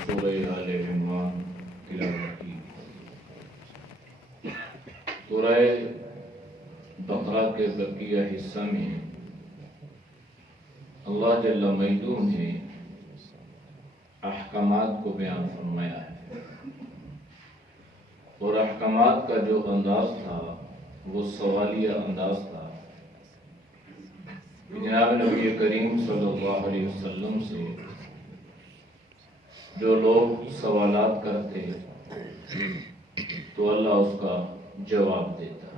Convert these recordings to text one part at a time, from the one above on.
سورہ آل عمران تلاوت کی۔ سورہ بقرہ کے بقیہ حصہ میں اللہ جل مجدہ نے احکامات کو بیان فرمایا ہے، اور احکامات کا جو انداز تھا وہ سوالیہ انداز تھا کہ جناب نبی کریم صلی اللہ علیہ وسلم سے جو لوگ سوالات کرتے تو اللہ اس کا جواب دیتا۔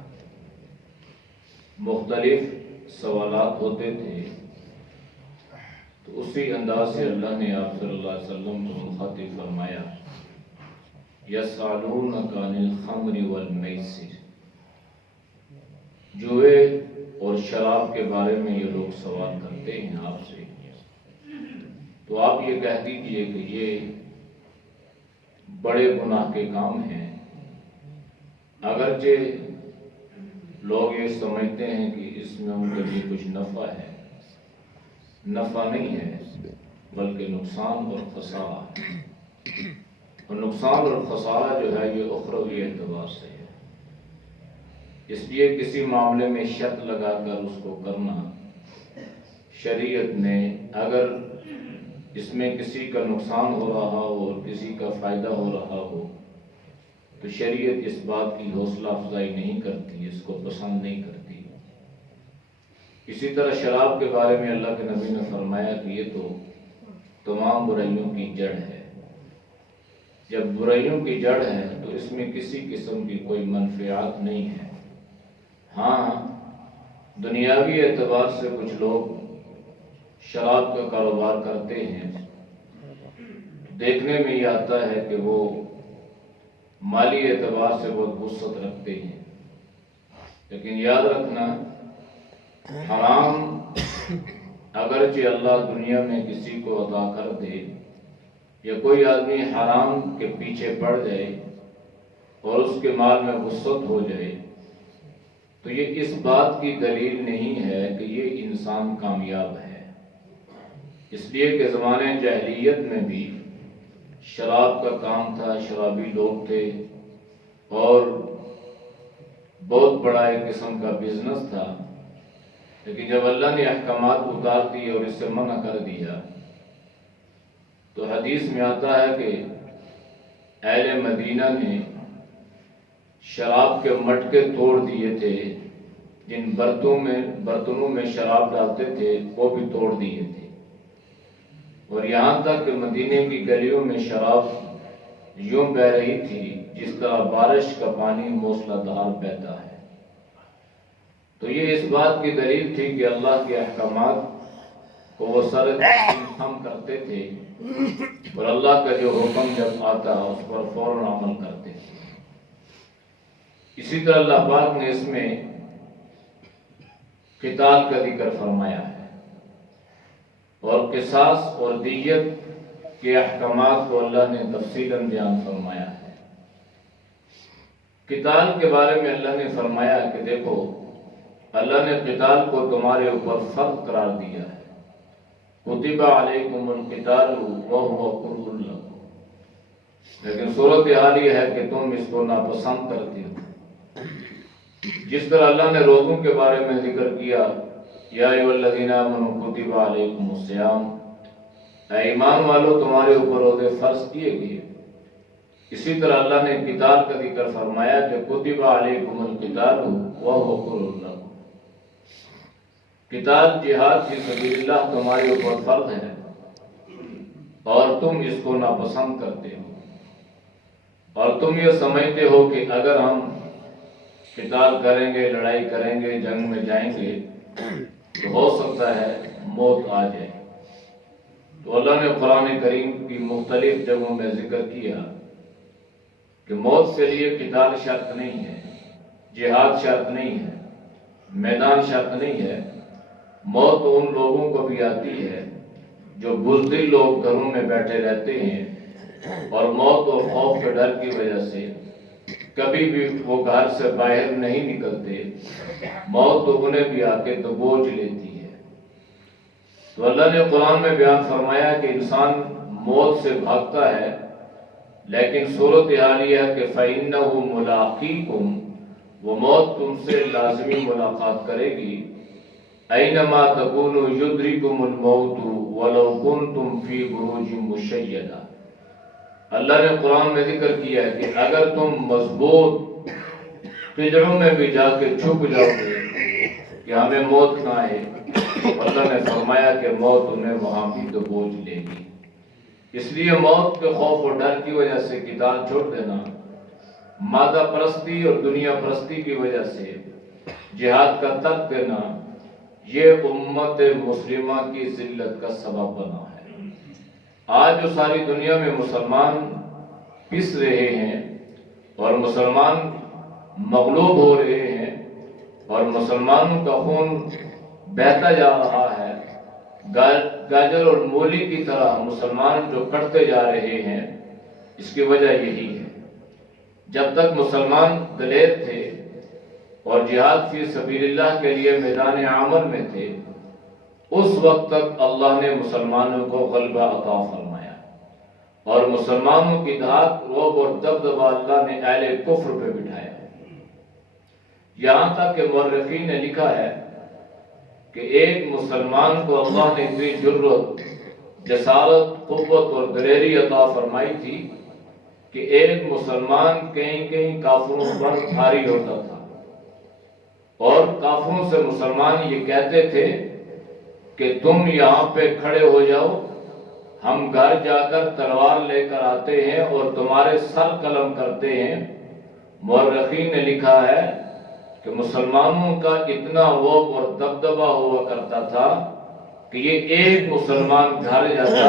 مختلف سوالات ہوتے تھے تو اسی انداز سے اللہ نے آپ صلی اللہ علیہ وسلم کو مخاطب فرمایا، یسألونک عن الخمر والمیسر، جوئے اور شراب کے بارے میں یہ لوگ سوال کرتے ہیں آپ سے، تو آپ یہ کہہ دیجئے کہ یہ بڑے گناہ کے کام ہیں، اگرچہ لوگ یہ سمجھتے ہیں کہ اس میں ان کے لیے کچھ نفع ہے، نفع نہیں ہے بلکہ نقصان اور خسارہ ہے، اور نقصان اور خسارہ جو ہے یہ اخروی اعتبار سے ہے۔ اس لیے کسی معاملے میں شرط لگا کر اس کو کرنا، شریعت نے اگر اس میں کسی کا نقصان ہو رہا ہو اور کسی کا فائدہ ہو رہا ہو تو شریعت اس بات کی حوصلہ افزائی نہیں کرتی، اس کو پسند نہیں کرتی۔ اسی طرح شراب کے بارے میں اللہ کے نبی نے فرمایا کہ یہ تو تمام برائیوں کی جڑ ہے۔ جب برائیوں کی جڑ ہے تو اس میں کسی قسم کی کوئی منفعات نہیں ہے۔ ہاں، دنیاوی اعتبار سے کچھ لوگ شراب کا کاروبار کرتے ہیں، دیکھنے میں یہ آتا ہے کہ وہ مالی اعتبار سے بہت وسعت رکھتے ہیں، لیکن یاد رکھنا حرام اگرچہ اللہ دنیا میں کسی کو عطا کر دے یا کوئی آدمی حرام کے پیچھے پڑ جائے اور اس کے مال میں وسعت ہو جائے تو یہ اس بات کی دلیل نہیں ہے کہ یہ انسان کامیاب ہے۔ اس لیے کہ زمانے جاہلیت میں بھی شراب کا کام تھا، شرابی لوگ تھے اور بہت بڑا ایک قسم کا بزنس تھا، لیکن جب اللہ نے احکامات اتار دیے اور اس سے منع کر دیا تو حدیث میں آتا ہے کہ اہل مدینہ نے شراب کے مٹکے توڑ دیے تھے، جن برتنوں میں شراب ڈالتے تھے وہ بھی توڑ دیے تھے، اور یہاں تک کہ مدینے کی گلیوں میں شراب یوں بہہ رہی تھی جس طرح بارش کا پانی موسلا دھار بہتا ہے۔ تو یہ اس بات کی دلیل تھی کہ اللہ کے احکامات کو وہ سر ہم کرتے تھے اور اللہ کا جو حکم جب آتا اس پر فوراً عمل کرتے تھے۔ اسی طرح اللہ پاک نے اس میں قتال کا ذکر فرمایا ہے اور قصاص اور دیت کے احکامات کو اللہ نے تفصیلاً بیان فرمایا ہے۔ قتال کے بارے میں اللہ نے فرمایا کہ دیکھو اللہ نے قتال کو تمہارے اوپر فرض قرار دیا ہے، کتب علیکم القتال وہو کرہ لکم، لیکن صورتحال یہ ہے کہ تم اس کو ناپسند کرتے ہو۔ جس طرح اللہ نے روزوں کے بارے میں ذکر کیا، یا ایھا الذین آمنوا کتب علیکم الصیام، اے ایمان والو تمہارے اوپر روزے فرض کیے گئے، اسی طرح اللہ نے قتال کا ذکر فرمایا کہ کتب علیکم القتال وہو کرہ لکم، قتال جہاد فی سبیل اللہ تمہارے اوپر فرض ہے اور تم اس کو ناپسند کرتے ہو، اور تم یہ سمجھتے ہو کہ اگر ہم قتال کریں گے، لڑائی کریں گے، جنگ میں جائیں گے تو ہو سکتا ہے موت آ جائے۔ تو اللہ نے قرآن کریم کی مختلف جگہوں میں ذکر کیا کہ موت کے لیے قتال شرط نہیں ہے، جہاد شرط نہیں ہے، میدان شرط نہیں ہے۔ موت تو ان لوگوں کو بھی آتی ہے جو بزدل لوگ گھروں میں بیٹھے رہتے ہیں اور موت اور خوف کے ڈر کی وجہ سے کبھی بھی وہ گھر سے باہر نہیں نکلتے، موت تو انہیں بھی آ کے دبوچ لیتی ہے۔ تو اللہ نے قرآن میں بیان فرمایا کہ انسان موت سے بھاگتا ہے، لیکن صورتحال یہ ہے کہ فَإِنَّهُ مُلَاقِيكُمْ، وہ موت تم سے لازمی ملاقات کرے گی۔ أَيْنَمَا تَكُونُوا يُدْرِكُمُ الْمَوْتُ وَلَوْ كُنْتُمْ فِي بُرُوجٍ مُشَيَّدَةٍ۔ اللہ نے قرآن میں ذکر کیا ہے کہ اگر تم مضبوط قلعوں میں بھی جا کے چھپ جاؤ گے کہ ہمیں موت نہ آئے، اللہ نے فرمایا کہ موت انہیں وہاں بھی دبوچ لے گی۔ اس لیے موت کے خوف اور ڈر کی وجہ سے قتال چھوڑ دینا، مادہ پرستی اور دنیا پرستی کی وجہ سے جہاد کا ترک دینا، یہ امت مسلمہ کی ذلت کا سبب بنا ہے۔ آج جو ساری دنیا میں مسلمان پس رہے ہیں اور مسلمان مغلوب ہو رہے ہیں اور مسلمانوں کا خون بہتا جا رہا ہے، گاجر اور مولی کی طرح مسلمان جو کٹتے جا رہے ہیں، اس کی وجہ یہی ہے۔ جب تک مسلمان دلیر تھے اور جہاد فی سبیل اللہ کے لیے میدان عمل میں تھے، اس وقت تک اللہ نے مسلمانوں کو غلبہ عطا فرمایا اور مسلمانوں کی دھاک، روب اور دبدبہ اللہ نے اہل کفر پہ بٹھایا۔ یہاں تک کہ مورخین نے لکھا ہے کہ ایک مسلمان کو اللہ نے اتنی جرت، جسارت، قوت اور دلیری عطا فرمائی تھی کہ ایک مسلمان کہیں کہیں کافروں پر بھاری ہوتا تھا اور کافروں سے مسلمان یہ کہتے تھے کہ تم یہاں پہ کھڑے ہو جاؤ، ہم گھر جا کر تلوار لے کر آتے ہیں اور تمہارے سر قلم کرتے ہیں۔ مورخین نے لکھا ہے کہ مسلمانوں کا اتنا روب اور دبدبہ ہوا کرتا تھا کہ یہ ایک مسلمان گھر جاتا،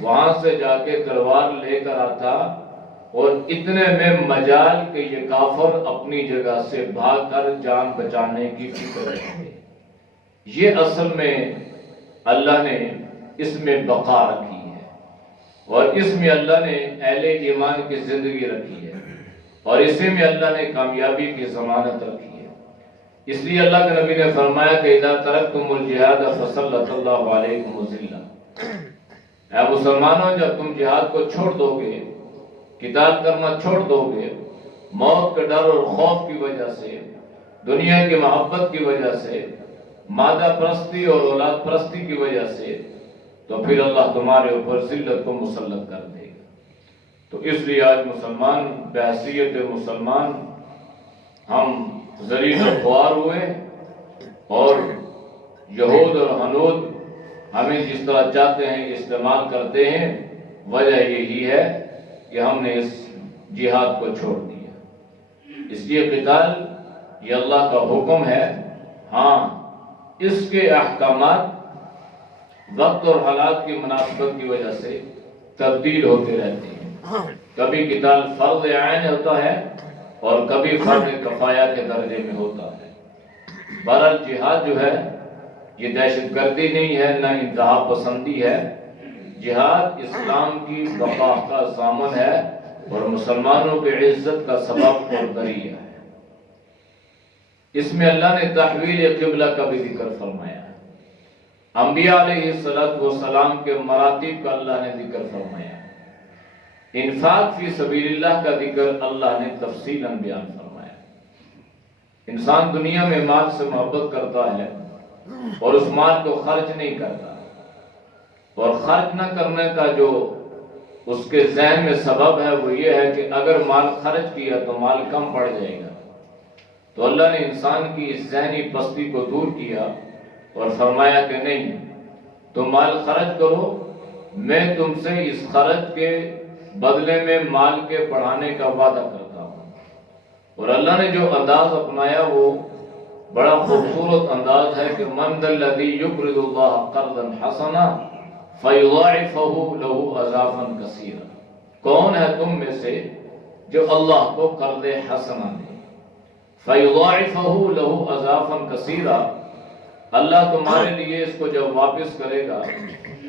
وہاں سے جا کے تلوار لے کر آتا اور اتنے میں مجال کہ یہ کافر اپنی جگہ سے بھاگ کر جان بچانے کی فکر رکھتے۔ یہ اصل میں اللہ نے اس میں بقا رکھی ہے اور اس میں اللہ نے اہل ایمان کی زندگی رکھی ہے اور اسی میں اللہ نے کامیابی کی ضمانت رکھی ہے۔ اس لیے اللہ کے نبی نے فرمایا کہ اذا ترکتم الجہاد فسلط اللہ علیکم الذلہ، اے مسلمانوں جب تم جہاد کو چھوڑ دو گے، قتال کرنا چھوڑ دو گے، موت کے ڈر اور خوف کی وجہ سے، دنیا کی محبت کی وجہ سے، مادہ پرستی اور اولاد پرستی کی وجہ سے، تو پھر اللہ تمہارے اوپر ذلت کو مسلط کر دے گا۔ تو اس لیے آج مسلمان بحیثیت مسلمان ہم ذلیل و خوار ہوئے اور یہود اور حنود ہمیں جس طرح چاہتے ہیں استعمال کرتے ہیں۔ وجہ یہی ہے کہ ہم نے اس جہاد کو چھوڑ دیا۔ اس لیے قتال یہ اللہ کا حکم ہے، ہاں اس کے احکامات وقت اور حالات کی مناسبت کی وجہ سے تبدیل ہوتے رہتے ہیں۔ کبھی قتال فرض عین ہوتا ہے اور کبھی فرض کفایہ کے درجے میں ہوتا ہے۔ بہرحال جہاد جو ہے یہ دہشت گردی نہیں ہے، نہ انتہا پسندی ہے۔ جہاد اسلام کی بقا کا ضامن ہے اور مسلمانوں کی عزت کا سبب اور ذریعہ ہے۔ اس میں اللہ نے تحویل قبلہ کا بھی ذکر فرمایا ہے۔ انبیاء علیہ السلام کے مراتب کا اللہ نے ذکر فرمایا ہے۔ انفاق فی سبیل اللہ کا ذکر اللہ نے تفصیلاً بیان فرمایا۔ انسان دنیا میں مال سے محبت کرتا ہے اور اس مال کو خرچ نہیں کرتا، اور خرچ نہ کرنے کا جو اس کے ذہن میں سبب ہے وہ یہ ہے کہ اگر مال خرچ کیا تو مال کم پڑ جائے گا۔ تو اللہ نے انسان کی اس ذہنی پستی کو دور کیا اور فرمایا کہ نہیں، تم مال خرچ کرو، میں تم سے اس خرچ کے بدلے میں مال کے بڑھانے کا وعدہ کرتا ہوں۔ اور اللہ نے جو انداز اپنایا وہ بڑا خوبصورت انداز ہے کہ من ذا الذی یقرض اللہ قرضا حسنا فیضاعفہ لہ اضعافا کثیرا، کون ہے تم میں سے جو اللہ کو قرض حسنا دے، فیضاعفہ لہ اضعافا کثیرا، اللہ تمہارے لیے اس کو جب واپس کرے گا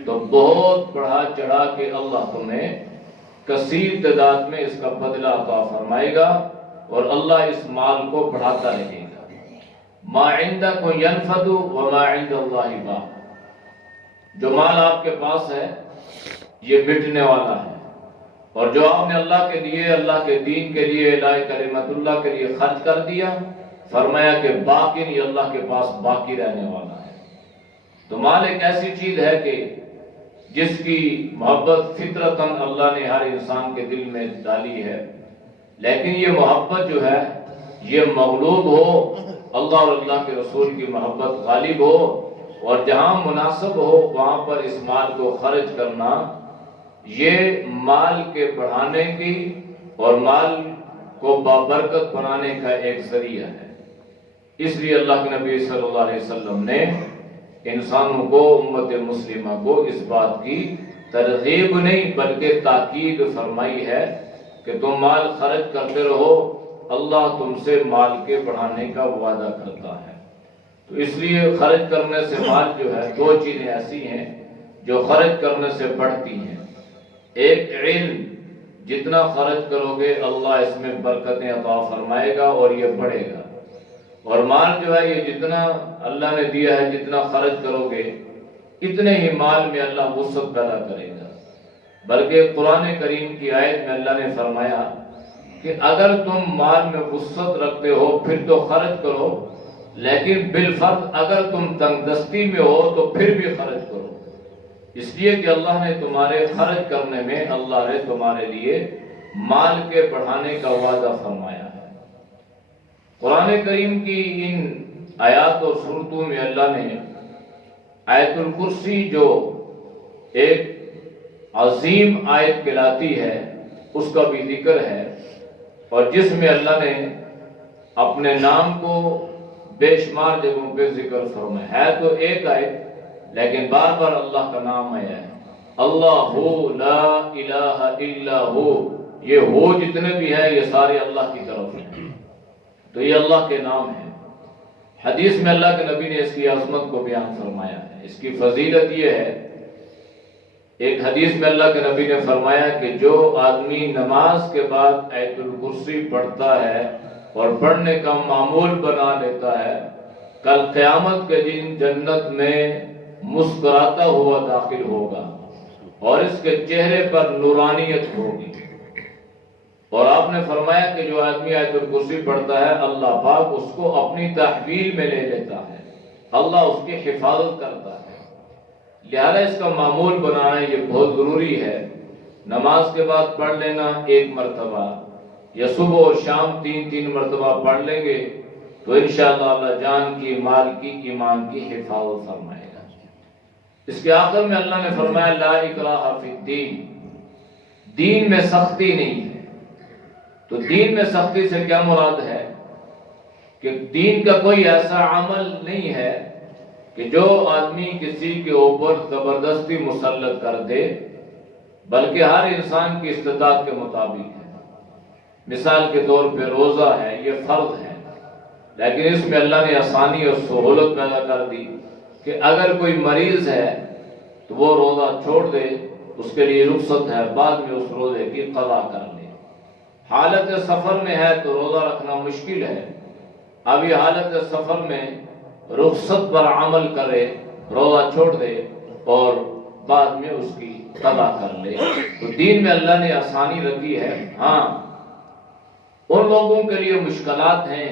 تو بہت بڑھا چڑھا کے اللہ تمہیں کثیر تعداد میں اس کا بدلہ عطا فرمائے گا اور اللہ اس مال کو بڑھاتا رہے گا۔ ما عندکم ینفد وما عند اللہ باق، جو مال آپ کے پاس ہے یہ مٹنے والا ہے، اور جو آپ نے اللہ کے لیے، اللہ کے دین کے لیے، الہ کلمت اللہ کے لیے خرچ کر دیا، فرمایا کہ باقی یہ اللہ کے پاس باقی رہنے والا ہے۔ تو مال ایک ایسی چیز ہے کہ جس کی محبت فطرتاً اللہ نے ہر انسان کے دل میں ڈالی ہے، لیکن یہ محبت جو ہے یہ مغلوب ہو، اللہ اور اللہ کے رسول کی محبت غالب ہو، اور جہاں مناسب ہو وہاں پر اس مال کو خرچ کرنا، یہ مال کے بڑھانے کی اور مال کو بابرکت بنانے کا ایک ذریعہ ہے۔ اس لیے اللہ کے نبی صلی اللہ علیہ وسلم نے انسانوں کو، امت مسلمہ کو اس بات کی ترغیب نہیں بلکہ تاکید فرمائی ہے کہ تم مال خرچ کرتے رہو، اللہ تم سے مال کے بڑھانے کا وعدہ کرتا ہے۔ تو اس لیے خرچ کرنے سے مال جو ہے، دو چیزیں ایسی ہیں جو خرچ کرنے سے بڑھتی ہیں۔ ایک علم، جتنا خرچ کرو گے اللہ اس میں برکتیں عطا فرمائے گا اور یہ بڑھے گا، اور مال جو ہے یہ جتنا اللہ نے دیا ہے، جتنا خرچ کرو گے اتنے ہی مال میں اللہ وسعت پیدا کرے گا۔ بلکہ قرآن کریم کی آیت میں اللہ نے فرمایا کہ اگر تم مال میں وسعت رکھتے ہو پھر تو خرچ کرو، لیکن بالفرض اگر تم تنگ دستی میں ہو تو پھر بھی خرچ کرو، اس لیے کہ اللہ نے تمہارے خرچ کرنے میں، اللہ نے تمہارے لیے مال کے بڑھانے کا وعدہ فرمایا ہے۔ قرآن کریم کی ان آیات اور سورتوں میں اللہ نے آیت الکرسی جو ایک عظیم آیت کہلاتی ہے اس کا بھی ذکر ہے، اور جس میں اللہ نے اپنے نام کو بے شمار جگہوں پہ ذکر فرمایا ہے۔ تو ایک آیت لیکن بار بار اللہ کا نام آیا ہے، اللہ لا الہ الا ہو، یہ ہو جتنے بھی ہیں یہ سارے اللہ کی طرف ہیں، تو یہ اللہ کے نام ہیں۔ حدیث میں اللہ کے نبی نے اس کی عظمت کو بیان فرمایا ہے، اس کی فضیلت یہ ہے، ایک حدیث میں اللہ کے نبی نے فرمایا کہ جو آدمی نماز کے بعد آیت الکرسی پڑھتا ہے اور پڑھنے کا معمول بنا لیتا ہے، کل قیامت کے دن جنت میں مسکراتا ہوا داخل ہوگا اور اس کے چہرے پر نورانیت ہوگی۔ اور آپ نے فرمایا کہ جو آدمی آیت الکرسی پڑھتا ہے اللہ پاک اس کو اپنی تحویل میں لے لیتا ہے، اللہ اس کی حفاظت کرتا ہے۔ لہذا اس کا معمول بنانا یہ بہت ضروری ہے۔ نماز کے بعد پڑھ لینا ایک مرتبہ، یا صبح اور شام 3 مرتبہ پڑھ لیں گے تو انشاءاللہ اللہ جان کی، مال کی، ایمان کی حفاظت فرمائے گا۔ اس کے آخر میں اللہ نے فرمایا لا اکراہ فی الدین، دین میں سختی نہیں ہے۔ تو دین میں سختی سے کیا مراد ہے کہ دین کا کوئی ایسا عمل نہیں ہے کہ جو آدمی کسی کے اوپر زبردستی مسلط کر دے، بلکہ ہر انسان کی استطاعت کے مطابق ہے۔ مثال کے طور پہ روزہ ہے، یہ فرض ہے، لیکن اس میں اللہ نے آسانی اور سہولت پیدا کر دی کہ اگر کوئی مریض ہے تو وہ روزہ چھوڑ دے، اس کے لیے رخصت ہے، بعد میں اس روزے کی قضا کر لے۔ حالت سفر میں ہے تو روزہ رکھنا مشکل ہے، ابھی حالت سفر میں رخصت پر عمل کرے، روزہ چھوڑ دے اور بعد میں اس کی قضا کر لے۔ تو دین میں اللہ نے آسانی رکھی ہے۔ ہاں، ان لوگوں کے لیے مشکلات ہیں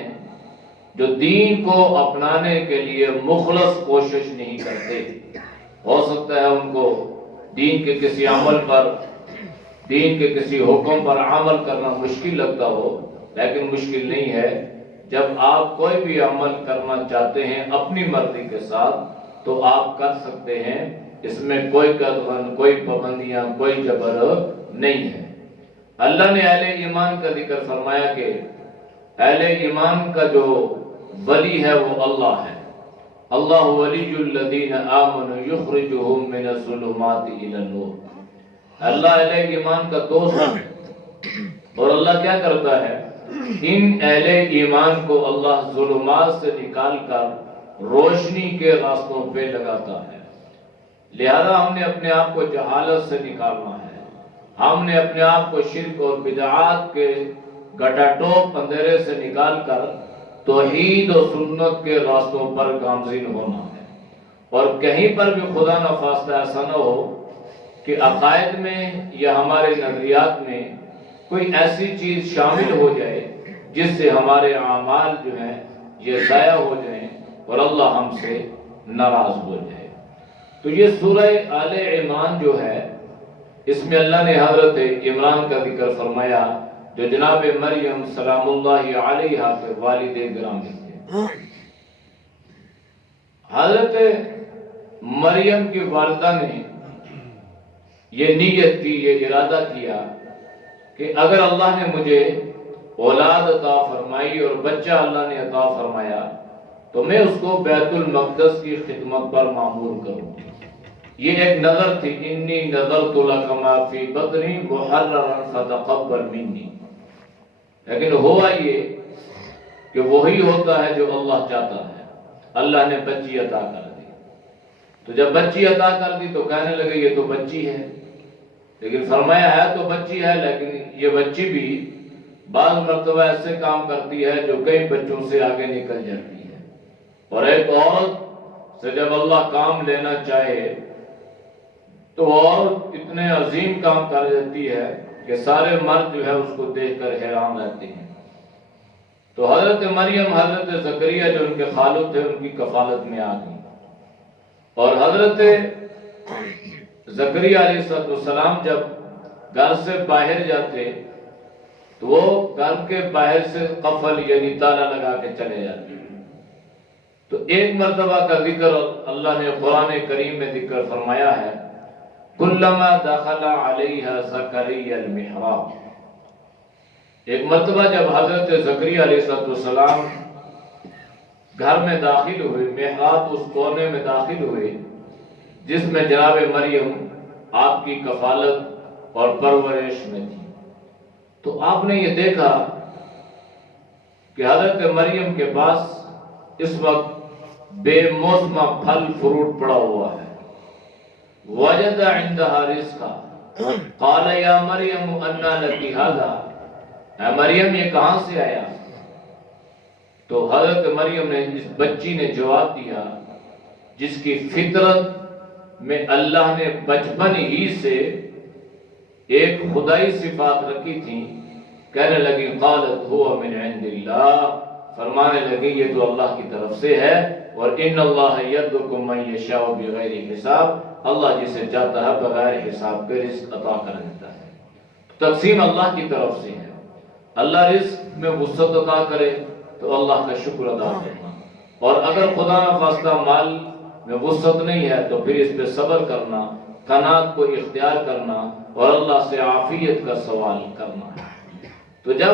جو دین کو اپنانے کے لیے مخلص کوشش نہیں کرتے۔ ہو سکتا ہے ان کو دین کے کسی عمل پر، دین کے کسی حکم پر عمل کرنا مشکل لگتا ہو، لیکن مشکل نہیں ہے۔ جب آپ کوئی بھی عمل کرنا چاہتے ہیں اپنی مرضی کے ساتھ تو آپ کر سکتے ہیں، اس میں کوئی قدغن، کوئی پابندیاں، کوئی جبر نہیں ہے۔ اللہ نے اہل ایمان کا ذکر فرمایا کہ اہل ایمان کا جو ولی ہے وہ اللہ ہے۔ اللہ ولی الذین آمنوا یخرجہم من الظلمات الی النور۔ اللہ اہل ایمان کا دوست ہے، اور اللہ کیا کرتا ہے، ان اہل ایمان کو اللہ ظلمات سے نکال کر روشنی کے راستوں پہ لگاتا ہے۔ لہذا ہم نے اپنے آپ کو جہالت سے نکالنا ہے، ہم نے اپنے آپ کو شرک اور بدعات کے گٹا ٹوپ اندھیرے سے نکال کر توحید و سنت کے راستوں پر گامزن ہونا ہے۔ اور کہیں پر بھی خدا نخواستہ ایسا نہ ہو کہ عقائد میں یا ہمارے نظریات میں کوئی ایسی چیز شامل ہو جائے جس سے ہمارے اعمال جو ہیں یہ ضائع ہو جائیں اور اللہ ہم سے ناراض ہو جائے۔ تو یہ سورہ آل عمران جو ہے، اس میں اللہ نے حضرت عمران کا ذکر فرمایا جو جناب مریم سلام اللہ علیہا کے والد گرامی تھے۔ حضرت مریم کی والدہ نے یہ نیت کی، یہ ارادہ کیا کہ اگر اللہ نے مجھے اولاد عطا فرمائی اور بچہ اللہ نے عطا فرمایا تو میں اس کو بیت المقدس کی خدمت پر معمور کروں۔ یہ ایک نظر تھی، انی نظرت لک ما فی بطنی محررا فتقبل منی۔ لیکن ہوا یہ کہ وہی ہوتا ہے جو اللہ چاہتا ہے۔ اللہ نے بچی عطا کر دی، تو جب بچی عطا کر دی تو کہنے لگے یہ تو بچی ہے، لیکن فرمایا ہے تو بچی ہے، لیکن یہ بچی بھی بعض مرتبہ ایسے کام کرتی ہے جو کئی بچوں سے آگے نکل جاتی ہے۔ اور ایک عورت سے جب اللہ کام لینا چاہے تو عورت اتنے عظیم کام کر دیتی ہے کہ سارے مرد جو ہے اس کو دیکھ کر حیران رہتے ہیں۔ تو حضرت مریم حضرت زکریا جو ان کے خالد تھے ان کی کفالت میں آ گئی، اور حضرت زکریا علیہ السلام جب گھر سے باہر جاتے تو وہ گھر کے باہر سے قفل یعنی تالا لگا کے چلے جاتے۔ تو ایک مرتبہ کا ذکر اللہ نے قرآن کریم میں ذکر فرمایا ہے، کلما دخل علیہا زکریا المحراب۔ ایک مرتبہ جب حضرت زکریا علیہ السلام گھر میں داخل ہوئے، محراب اس کونے میں داخل ہوئے جس میں جناب مریم آپ کی کفالت اور پرورش میں تھی، تو آپ نے یہ دیکھا کہ حضرت مریم کے پاس اس وقت بے موسمہ پھل فروٹ پڑا ہوا ہے۔ وجد عندها رزقا قال یا مریم انا لکی ھذا، اے مریم یہ کہاں سے آیا؟ تو حضرت مریم نے، اس بچی نے جواب دیا جس کی فطرت میں اللہ نے بچپن ہی سے ایک خدائی صفات رکھی تھی، کہنے لگی قالت هو من عند اللہ، فرمانے لگی یہ تو اللہ کی طرف سے ہے، اور ان اللہ یرزق من یشاء بغیر حساب، اللہ جسے چاہتا ہے بغیر حساب کے رزق عطا کر دیتا ہے۔ تقسیم اللہ کی طرف سے ہے، اللہ رزق میں وسعت عطا کرے تو اللہ کا شکر ادا کرنا، اور اگر خدا نخواستہ مال میں وسعت نہیں ہے تو پھر اس پہ صبر کرنا، قناعت کو اختیار کرنا اور اللہ سے عافیت کا سوال کرنا ہے۔ تو جب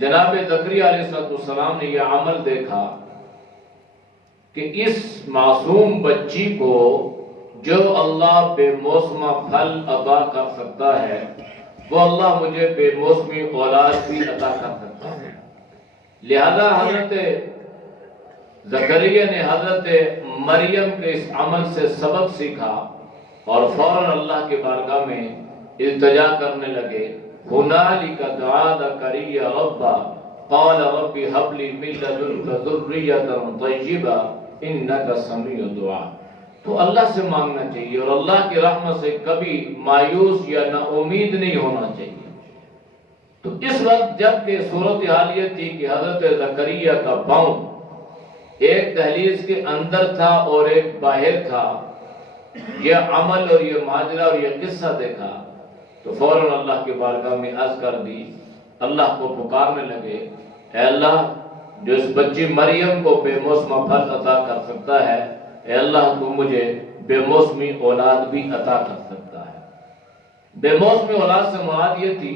جناب زکریا علیہ السلام نے یہ عمل دیکھا کہ اس معصوم بچی کو جو اللہ بے موسمہ پھل عطا کر سکتا ہے وہ اللہ مجھے بے موسمی اولاد بھی عطا کر سکتا ہے، لہذا حضرت زکریا نے حضرت مریم کے اس عمل سے سبق سیکھا اور فوراً اللہ کے بارگاہ میں التجا کرنے لگے۔ هنالک دعا زکریا ربہ قال رب هب لي من لدنك ذریۃ طیبہ انک سمیع الدعاء۔ تو اللہ سے مانگنا چاہیے اور اللہ کی رحمت سے کبھی مایوس یا نا امید نہیں ہونا چاہیے۔ تو اس وقت جب کہ صورتحال یہ تھی کہ حضرت زکریا کا پاؤں ایک دہلیز کے اندر تھا اور ایک باہر تھا، یہ عمل اور یہ ماجرا اور یہ قصہ دیکھا تو فوراً اللہ کے بارگاہ میں عرض کر دی، اللہ کو پکارنے لگے، اے اللہ جو اس بچی مریم کو بے موسمہ پھل عطا کر سکتا ہے، اے اللہ تو مجھے بے موسمی اولاد بھی عطا کر سکتا ہے۔ بے موسمی اولاد سے مراد یہ تھی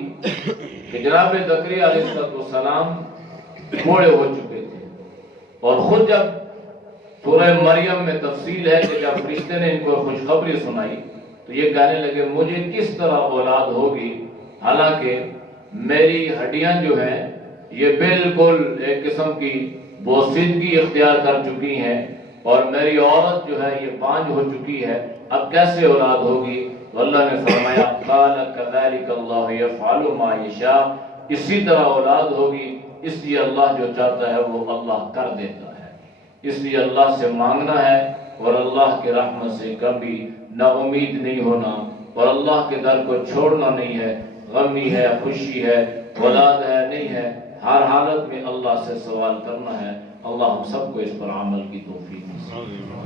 کہ جناب زکریا علیہ السلام بوڑھے ہو چکے تھے، اور خود جب سورہ مریم میں تفصیل ہے کہ جب فرشتے نے ان کو خوشخبری سنائی تو یہ کہنے لگے مجھے کس طرح اولاد ہوگی، حالانکہ میری ہڈیاں جو ہیں یہ بالکل ایک قسم کی بوسیدگی اختیار کر چکی ہیں اور میری عورت جو ہے یہ پانج ہو چکی ہے، اب کیسے اولاد ہوگی؟ تو اللہ نے فرمایا قال کذلک اللہ یفعل ما یشاء، اسی طرح اولاد ہوگی، اس لیے اللہ جو چاہتا ہے وہ اللہ کر دیتا ہے، اس لیے اللہ سے مانگنا ہے اور اللہ کی رحمت سے کبھی نا امید نہیں ہونا، اور اللہ کے در کو چھوڑنا نہیں ہے. غمی ہے، خوشی ہے، اولاد ہے، نہیں ہے، ہر حالت میں اللہ سے سوال کرنا ہے. اللہ ہم سب کو اس پر عمل کی توفیق دے.